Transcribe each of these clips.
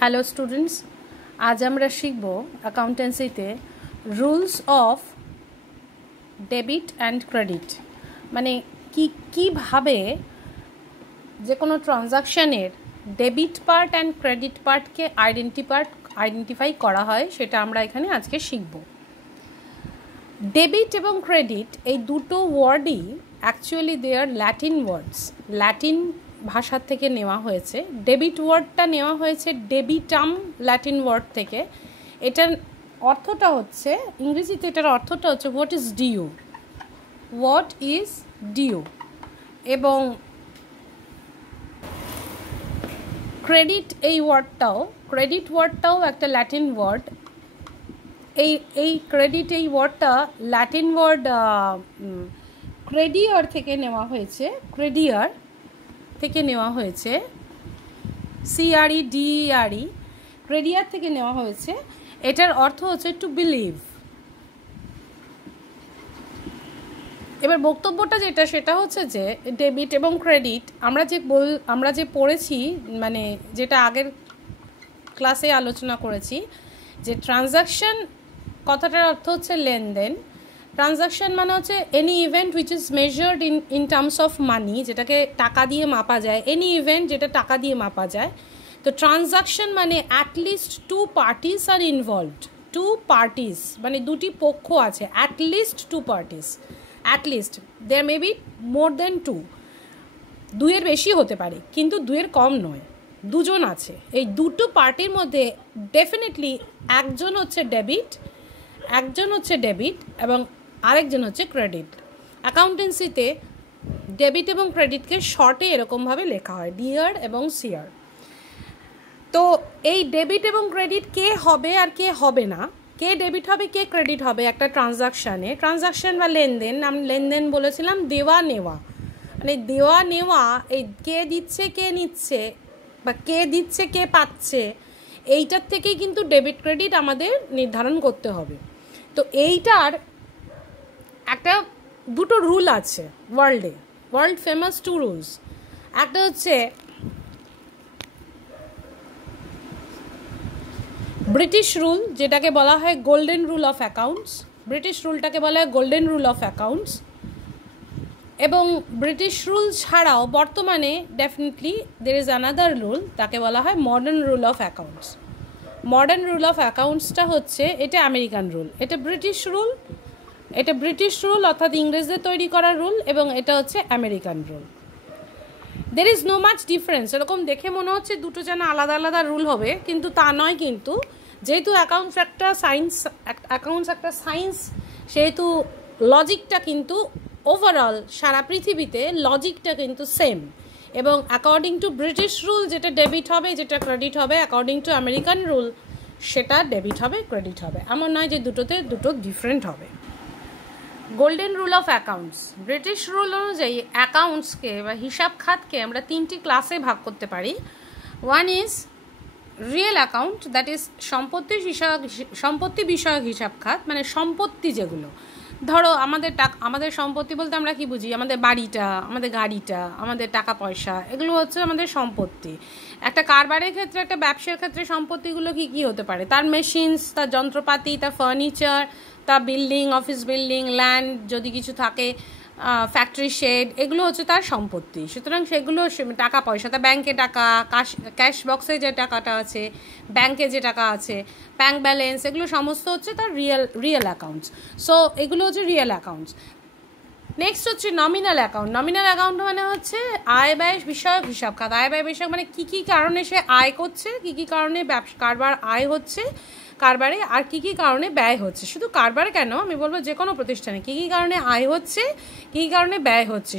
Hello students, আজ আমরা শিখব অ্যাকাউন্টেন্সিতে rules of debit and credit. মানে কীভাবে যে কোনো ট্রানজাকশানের ডেবিট পার্ট অ্যান্ড ক্রেডিট পার্টকে আইডেন্টিফাই করা হয় সেটা আমরা এখানে আজকে শিখব। ডেবিট এবং ক্রেডিট এই দুটো ওয়ার্ডই actually they are Latin words, Latin ভাষার থেকে নেওয়া হয়েছে। ডেবিট ওয়ার্ডটা নেওয়া হয়েছে ডেবিটাম ল্যাটিন ওয়ার্ড থেকে। এটার অর্থটা হচ্ছে, ইংরেজিতে এটার অর্থটা হচ্ছে what is due, what is due. এবং ক্রেডিট ওয়ার্ডটাও একটা ল্যাটিন ওয়ার্ড। এই ক্রেডিট এই ওয়ার্ডটা ল্যাটিন ওয়ার্ড ক্রেডিয়ার থেকে নেওয়া হয়েছে, ক্রেডিয়ার থেকে নেওয়া হয়েছে, CREDERE, ক্রেডিয়ার থেকে নেওয়া হয়েছে। এটার অর্থ হচ্ছে টু বিলিভ। এবার বক্তব্যটা যেটা সেটা হচ্ছে যে ডেবিট এবং ক্রেডিট আমরা যে পড়েছি, মানে যেটা আগের ক্লাসে আলোচনা করেছি, যে ট্রানজাকশন কথাটার অর্থ হচ্ছে লেনদেন। ট্রানজাকশন মানে হচ্ছে any event which is measured in terms of money, যেটাকে টাকা দিয়ে মাপা যায়, এনি ইভেন্ট যেটা টাকা দিয়ে মাপা যায়। তো ট্রানজাকশন মানে at least two parties are involved. Two parties মানে দুটি পক্ষ আছে, at least two parties, at least there may be more than two, দুইয়ের বেশি হতে পারে কিন্তু দুইয়ের কম নয়, দুজন আছে। এই দুটো পার্টির মধ্যে ডেফিনেটলি একজন হচ্ছে ডেবিট এবং আরেকজন হচ্ছে ক্রেডিট। অ্যাকাউন্টেন্সিতে ডেবিট এবং ক্রেডিটকে শর্টে এরকমভাবে লেখা হয়, ডিআর এবং সিআর। তো এই ডেবিট এবং ক্রেডিট কে হবে আর কে হবে না, কে ডেবিট হবে কে ক্রেডিট হবে একটা ট্রানজাকশন বা লেনদেন। আমি লেনদেন বলেছিলাম দেওয়া নেওয়া, মানে দেওয়া নেওয়া, এই কে দিচ্ছে কে নিচ্ছে বা কে দিচ্ছে কে পাচ্ছে, এইটার থেকেই কিন্তু ডেবিট ক্রেডিট আমাদের নির্ধারণ করতে হবে। তো এইটার একটা দুটো রুল আছে ওয়ার্ল্ড ফেমাস টু রুলস। একটা হচ্ছে ব্রিটিশ রুল, যেটাকে বলা হয় golden rule of accounts. British রুলটাকে বলা হয় গোল্ডেন রুল অফ অ্যাকাউন্টস। এবং ব্রিটিশ রুল ছাড়াও বর্তমানে definitely there is another rule, তাকে বলা হয় modern rule of accounts. Modern rule of অ্যাকাউন্টসটা হচ্ছে, এটা আমেরিকান রুল, এটা ব্রিটিশ রুল অর্থাৎ ইংরেজদের তৈরি করা রুল, এবং এটা হচ্ছে American rule. There is no much difference. এরকম দেখে মনে হচ্ছে দুটো যেন আলাদা আলাদা রুল হবে, কিন্তু তা নয়। কিন্তু যেহেতু অ্যাকাউন্টস একটা সায়েন্স, সেহেতু লজিকটা কিন্তু ওভারঅল সারা পৃথিবীতে লজিকটা কিন্তু সেম। এবং অ্যাকর্ডিং টু ব্রিটিশ রুল যেটা ডেবিট হবে যেটা ক্রেডিট হবে, অ্যাকর্ডিং টু আমেরিকান রুল সেটা ডেবিট হবে ক্রেডিট হবে। এমন নয় যে দুটো ডিফারেন্ট হবে। Golden rule of accounts, British rule অনুযায়ী অ্যাকাউন্টসকে বা হিসাব খাতকে আমরা তিনটি ক্লাসে ভাগ করতে পারি। One is real account, that is সম্পত্তি বিষয়ক হিসাব খাত, মানে সম্পত্তি যেগুলো, ধরো আমাদের সম্পত্তি বলতে আমরা কি বুঝি, আমাদের বাড়িটা, আমাদের গাড়িটা, আমাদের টাকা পয়সা, এগুলো হচ্ছে আমাদের সম্পত্তি। একটা কারবারের ক্ষেত্রে, একটা ব্যবসার ক্ষেত্রে সম্পত্তিগুলো কি হতে পারে, তার মেশিনস, তার যন্ত্রপাতি, তার ফার্নিচার, তার বিল্ডিং, অফিস বিল্ডিং, ল্যান্ড যদি কিছু থাকে, ফ্যাক্টরি শেড, এগুলো হচ্ছে তার সম্পত্তি। সুতরাং সেগুলো টাকা পয়সা, তার ব্যাংকে টাকা, ক্যাশ বক্সে যে টাকাটা আছে, ব্যাংকে যে টাকা আছে, ব্যাংক ব্যালেন্স, এগুলো সমস্ত হচ্ছে তার রিয়েল অ্যাকাউন্টস। সো এগুলো হচ্ছে রিয়েল অ্যাকাউন্টস। নেক্সট হচ্ছে নমিনাল অ্যাকাউন্ট। নমিনাল অ্যাকাউন্ট মানে হচ্ছে আয় ব্যয় বিষয়ক হিসাব খাত। আয় ব্যয় বিষয়ক মানে কী কারণে সে আয় করছে, কী কারণে কারবার আয় হচ্ছে কারবারে, আর কী কারণে ব্যয় হচ্ছে। শুধু কারবারে কেন, আমি বলবো যে কোনো প্রতিষ্ঠানে কী কারণে আয় হচ্ছে, কী কারণে ব্যয় হচ্ছে,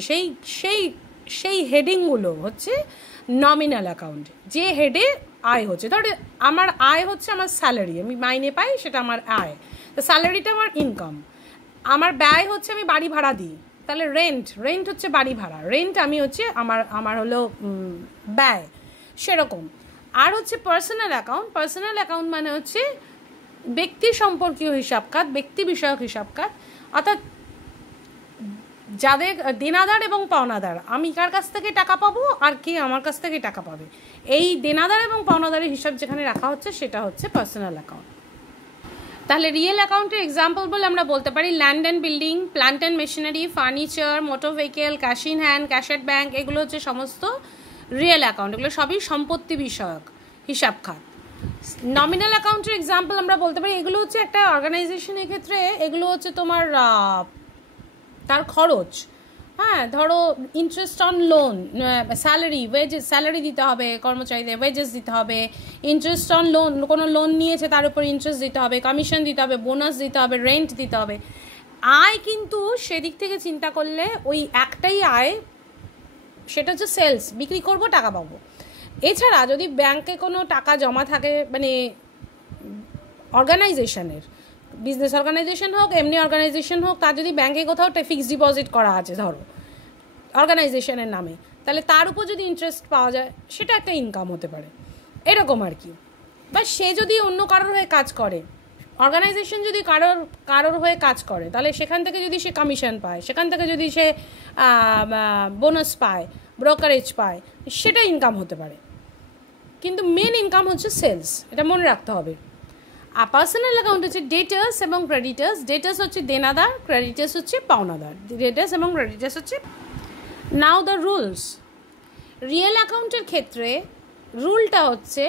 সেই হেডিংগুলো হচ্ছে নমিনাল অ্যাকাউন্ট। যে হেডে আয় হচ্ছে, ধরো আমার আয় হচ্ছে আমার স্যালারি, আমি মাইনে পাই, সেটা আমার আয়, তো স্যালারিটা আমার ইনকাম। আমার ব্যয় হচ্ছে আমি বাড়ি ভাড়া দিই, তাহলে রেন্ট হচ্ছে বাড়ি ভাড়া, রেন্ট আমি হচ্ছে আমার হলো ব্যয়, সেরকম। আর হচ্ছে পার্সোনাল অ্যাকাউন্ট মানে হচ্ছে ব্যক্তি সম্পর্কীয় হিসাব খাত, ব্যক্তি বিষয়ক হিসাব খাত। অর্থাৎ যাদের দেনাদার এবং পাওনাদার, আমি কার কাছ থেকে টাকা পাবো আর কে আমার কাছ থেকে টাকা পাবে, এই দেনাদার এবং পাওনাদারের হিসাব যেখানে রাখা হচ্ছে সেটা হচ্ছে পার্সোনাল অ্যাকাউন্ট। তাহলে রিয়েল অ্যাকাউন্টের এক্সাম্পল বলে আমরা বলতে পারি land and building, plant and machinery, furniture, motor vehicle, cash in hand, cash at bank, এগুলো হচ্ছে সমস্ত রিয়েল অ্যাকাউন্ট, এগুলো সবই সম্পত্তি বিষয়ক হিসাব খাত। নমিনাল অ্যাকাউন্টের এক্সাম্পল আমরা বলতে পারি এগুলো হচ্ছে একটা অর্গানাইজেশনের ক্ষেত্রে এগুলো হচ্ছে তোমার তার খরচ, হ্যাঁ, ধরো interest on loan, salary, wages, salary দিতে হবে কর্মচারীদের, ওয়েজেস দিতে হবে, ইন্টারেস্ট অন লোন, কোনো লোন নিয়েছে তার উপর ইন্টারেস্ট দিতে হবে, কমিশন দিতে হবে, বোনাস দিতে হবে, রেন্ট দিতে হবে। আয় কিন্তু সেদিক থেকে চিন্তা করলে ওই একটাই আয়, সেটা হচ্ছে সেলস, বিক্রি করব টাকা পাবো। এছাড়া যদি ব্যাংকে কোনো টাকা জমা থাকে, মানে অর্গানাইজেশনের, বিজনেস অর্গানাইজেশন হোক এমনি অর্গানাইজেশন হোক, তার যদি ব্যাংকে কোথাও ফিক্সড ডিপোজিট করা আছে ধরো অর্গানাইজেশনের নামে, তাহলে তার উপর যদি ইন্টারেস্ট পাওয়া যায় সেটা একটা ইনকাম হতে পারে, এরকম আর কি। বা সে যদি অন্য কারোর হয়ে কাজ করে, অর্গানাইজেশন যদি কারোর হয়ে কাজ করে, তাহলে সেখান থেকে যদি সে কমিশন পায়, সেখান থেকে যদি সে বোনাস পায়, ব্রোকারেজ পায়, সেটা ইনকাম হতে পারে। কিন্তু মেন ইনকাম হচ্ছে সেলস, এটা মনে রাখতে হবে। আর পার্সোনাল অ্যাকাউন্ট হচ্ছে ডেটার্স এবং ক্রেডিটার্স। ডেটার্স হচ্ছে দেনাদার, ক্রেডিটার্স হচ্ছে পাওনাদার। ডেটার্স এবং ক্রেডিটার্স হচ্ছে। নাও দ্য রুলস। রিয়েল অ্যাকাউন্টের ক্ষেত্রে রুলটা হচ্ছে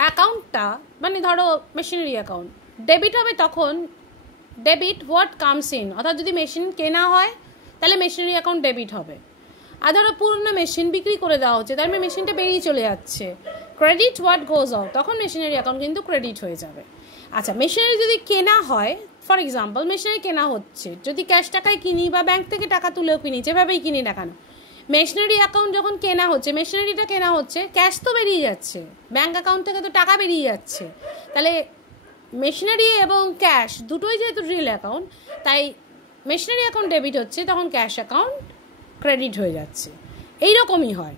অ্যাকাউন্টটা, মানে ধরো মেশিনারি অ্যাকাউন্ট, ডেবিট হবে তখন ডেবিট হোয়াট কামস ইন, অর্থাৎ যদি মেশিন কেনা হয় তাহলে মেশিনারি অ্যাকাউন্ট ডেবিট হবে। আর ধরো পুরনো মেশিন বিক্রি করে দেওয়া হচ্ছে, তার মানে মেশিনটা বেরিয়ে চলে যাচ্ছে, ক্রেডিট হোয়াট গোজ আউট, তখন মেশিনারি অ্যাকাউন্ট কিন্তু ক্রেডিট হয়ে যাবে। আচ্ছা, মেশিনারি যদি কেনা হয়, ফর এক্সাম্পল মেশিনারি কেনা হচ্ছে, যদি ক্যাশ টাকায় কিনি বা ব্যাংক থেকে টাকা তুলেও কিনি, যেভাবেই কিনি না কেন, মেশিনারি অ্যাকাউন্ট যখন কেনা হচ্ছে, মেশিনারিটা কেনা হচ্ছে, ক্যাশ তো বেরিয়ে যাচ্ছে, ব্যাঙ্ক অ্যাকাউন্ট থেকে তো টাকা বেরিয়ে যাচ্ছে, তাহলে মেশিনারি এবং ক্যাশ দুটোই যেহেতু রিয়েল অ্যাকাউন্ট, তাই মেশিনারি অ্যাকাউন্ট ডেবিট হচ্ছে, তখন ক্যাশ অ্যাকাউন্ট ক্রেডিট হয়ে যাচ্ছে। এইরকমই হয়,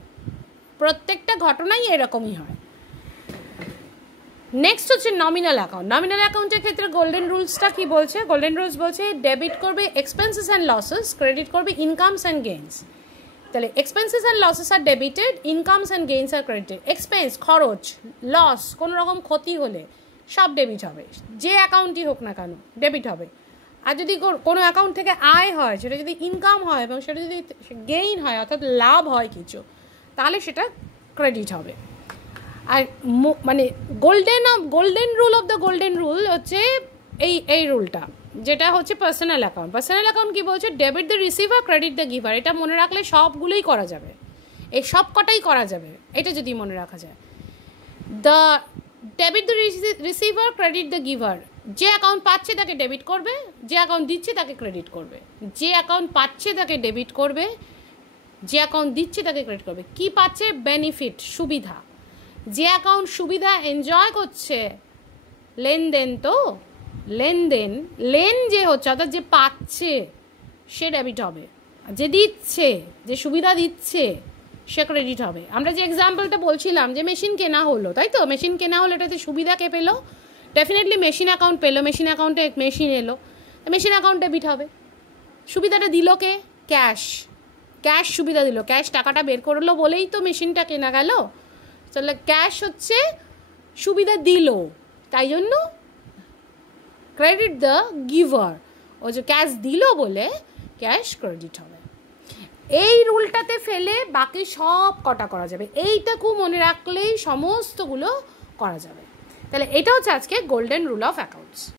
প্রত্যেকটা ঘটনাই এরকমই হয়। নেক্সট হচ্ছে নমিনাল অ্যাকাউন্ট। নমিনাল অ্যাকাউন্টের ক্ষেত্রে গোল্ডেন রুলসটা কি বলছে? গোল্ডেন রুলস বলছে ডেবিট করবে এক্সপেন্সেস অ্যান্ড লসেস, ক্রেডিট করবে ইনকামস অ্যান্ড গেইনস। তাহলে expenses and losses are debited, incomes and gains are credited. Expense খরচ, লস কোনো রকম ক্ষতি হলে সব ডেবিট হবে, যে অ্যাকাউন্টই হোক না কেন ডেবিট হবে। আর যদি কোনো অ্যাকাউন্ট থেকে আয় হয়, সেটা যদি ইনকাম হয় এবং সেটা যদি গেইন হয় অর্থাৎ লাভ হয় কিছু, তাহলে সেটা ক্রেডিট হবে। আর মানে golden rule of the golden rule হচ্ছে এই রুলটা, যেটা হচ্ছে পার্সোনাল অ্যাকাউন্ট। পার্সোনাল অ্যাকাউন্ট কী বলছে? Debit the receiver, credit the giver. এটা মনে রাখলে সবগুলোই করা যাবে, এই সব কটাই করা যাবে, এটা যদি মনে রাখা যায়। The debit the receiver, credit the giver. যে অ্যাকাউন্ট পাচ্ছে তাকে ডেবিট করবে, যে অ্যাকাউন্ট দিচ্ছে তাকে ক্রেডিট করবে। যে অ্যাকাউন্ট পাচ্ছে তাকে ডেবিট করবে, যে অ্যাকাউন্ট দিচ্ছে তাকে ক্রেডিট করবে। কি পাচ্ছে? বেনিফিট, সুবিধা। যে অ্যাকাউন্ট সুবিধা এনজয় করছে, লেনদেন, তো লেন যে হচ্ছে অর্থাৎ যে পাচ্ছে সে ডেবিট হবে, যে দিচ্ছে, যে সুবিধা দিচ্ছে সে ক্রেডিট হবে। আমরা যে এক্সাম্পলটা বলছিলাম যে মেশিন কেনা হলো, তাই তো, মেশিন কেনা হলো, এটাতে সুবিধা কে পেলো? ডেফিনেটলি মেশিন অ্যাকাউন্ট পেলো, মেশিন অ্যাকাউন্টে মেশিন এলো, মেশিন অ্যাকাউন্ট ডেবিট হবে। সুবিধাটা দিল কে? ক্যাশ সুবিধা দিল, ক্যাশ টাকাটা বের করলো বলেই তো মেশিনটা কেনা গেল। তাহলে ক্যাশ হচ্ছে সুবিধা দিল, তাই জন্য ক্রেডিট দ্য গিভার, ও যে ক্যাশ দিল বলে ক্যাশ ক্রেডিট হবে। এই রুলটাতে ফেলে বাকি সব কটা করা যাবে, এইটাকেও মনে রাখলেই সমস্তগুলো করা যাবে। তাহলে এটা হচ্ছে আজকে গোল্ডেন রুল অফ অ্যাকাউন্টস।